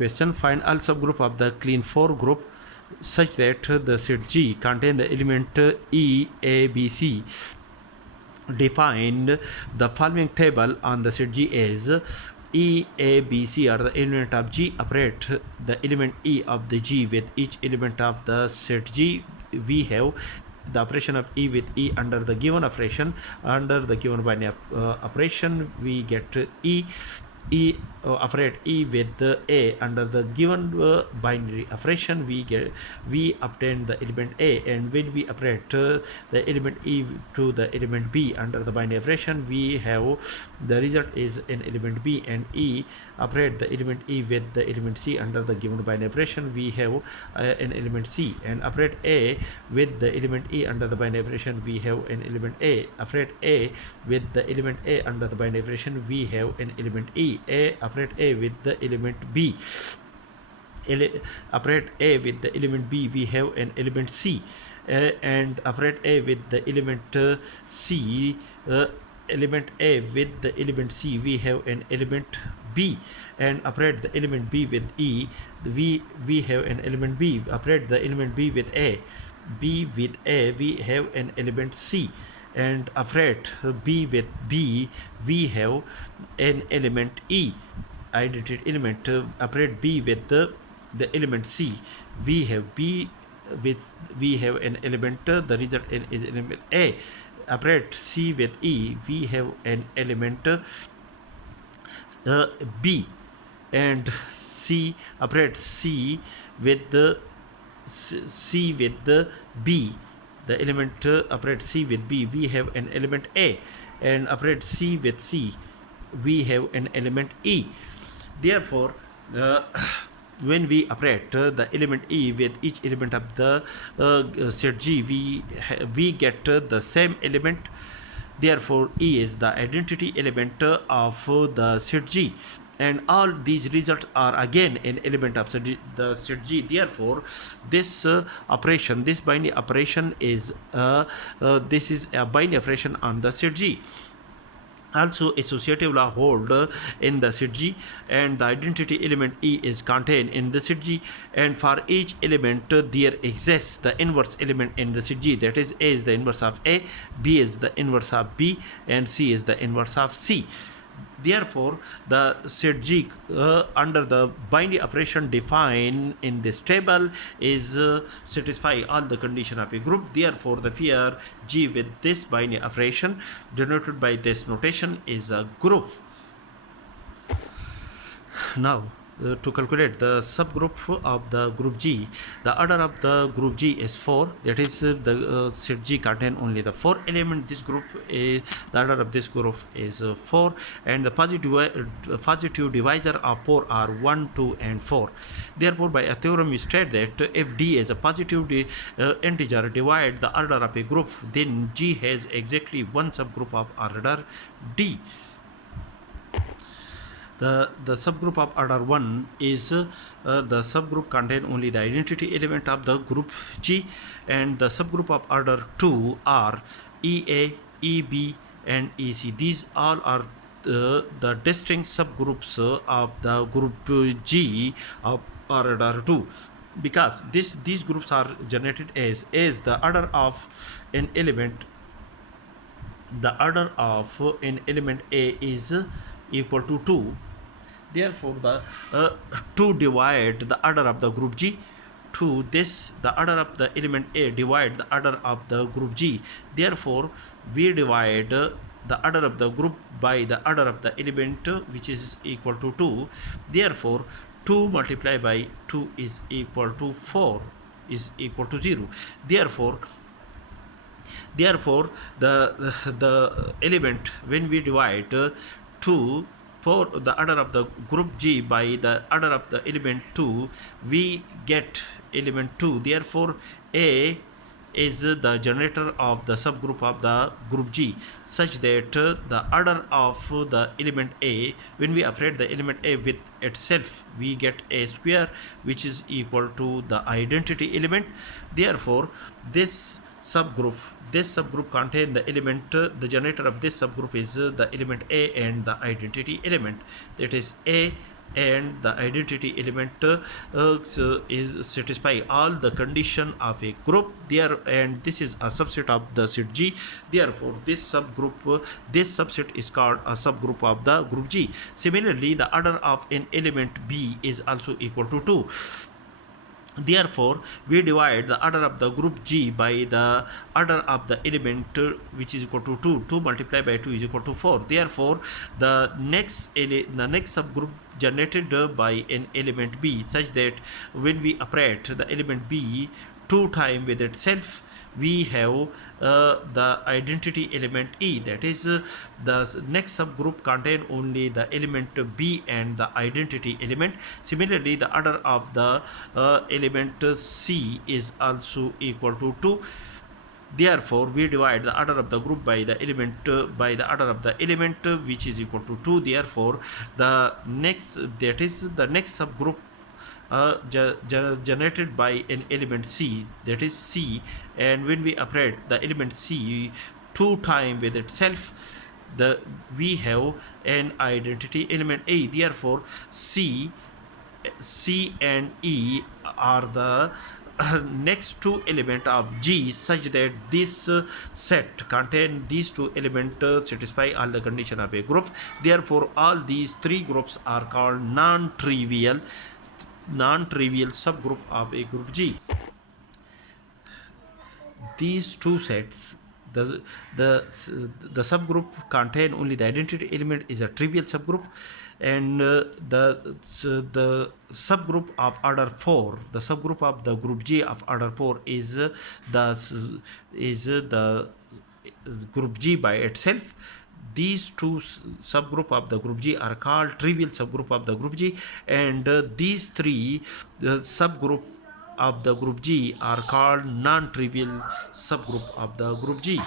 Question: find all subgroup of the Klein 4 group such that the set G contain the element E, A, B, C. Define the following table on the set G as E, A, B, C are the element of G. Operate the element E of the G with each element of the set G. We have the operation of E with E under the given operation. Under the given binary operation, we get E operate E with the A under the given binary operation. We obtain the element A, and when we operate the element E to the element B under the binary operation, we have the result is an element B, and E operate the element E with the element C under the given binary operation, we have an element C, and operate A with the element E under the binary operation, we have an element A. Operate A with the element A under the binary operation, we have an element E. Operate A with the element B. Operate A with the element B, we have an element C. And operate A with the element C. Element A with the element C, we have an element B, and operate the element B with E, we have an element B. Operate the element B with A, we have an element C, and operate B with B, we have an element E, identity element. Operate B with the element C, we have an element, the result is element A. Operate C with E, we have an element B, and C operate C with the B, the element operate C with B, we have an element A, and operate C with C, we have an element E. Therefore, when we operate the element E with each element of the set G, we get the same element. Therefore, E is the identity element of the set G, and all these results are again an element of the set G. Therefore, this operation, this binary operation is this is a binary operation on the set G. Also, associative law hold in the set G, and the identity element E is contained in the set G, and for each element there exists the inverse element in the set G, that is A is the inverse of A, B is the inverse of B, and C is the inverse of C. Therefore, the set G under the binary operation defined in this table is satisfy all the condition of a group. Therefore, the fear G with this binary operation denoted by this notation is a group. Now, to calculate the subgroup of the group G, the order of the group G is 4. That is, the set G contain only the 4 elements. This group is the order of this group is 4, and the positive divisor of 4 are 1, 2, and 4. Therefore, by a theorem, we state that if D is a positive integer divide the order of a group, then G has exactly one subgroup of order D. The subgroup of order 1 is the subgroup contain only the identity element of the group G, and the subgroup of order 2 are EA, EB, and EC. These all are the distinct subgroups of the group G of order 2, because these groups are generated as the order of an element. The order of an element A is equal to 2. Therefore, the 2 divide the order of the group G. To this, the order of the element A divide the order of the group G. Therefore, we divide the order of the group by the order of the element, which is equal to 2. Therefore, 2 multiplied by 2 is equal to 4, is equal to 0. Therefore, the element, when we divide 2 for the order of the group G by the order of the element 2, we get element 2. Therefore, A is the generator of the subgroup of the group G, such that the order of the element A, when we operate the element A with itself, we get A square, which is equal to the identity element. Therefore, this subgroup contain the element, the generator of this subgroup is the element A and the identity element, that is A and the identity element is satisfy all the condition of a group there, and this is a subset of the set G. Therefore this subset is called a subgroup of the group G. Similarly, the order of an element B is also equal to 2. Therefore, we divide the order of the group G by the order of the element, which is equal to 2. 2 multiplied by 2 is equal to 4. Therefore, the next subgroup generated by an element B, such that when we operate the element B 2 times with itself, we have the identity element E. That is, the next subgroup contain only the element B and the identity element. Similarly, the order of the element C is also equal to 2. Therefore, we divide the order of the group by the element by the order of the element, which is equal to 2. Therefore, the next subgroup generated by an element C, that is C, and when we operate the element C 2 times with itself, we have an identity element A. Therefore, C and E are the next two element of G, such that this set contain these two elements satisfy all the condition of a group. Therefore, all these three groups are called non-trivial subgroup of a group G. These two sets, the the subgroup contain only the identity element is a trivial subgroup, and the subgroup of order 4, the subgroup of the group G of order 4 the group G by itself. These two subgroup of the group G are called trivial subgroup of the group G, and these three subgroup of the group G are called non-trivial subgroup of the group G.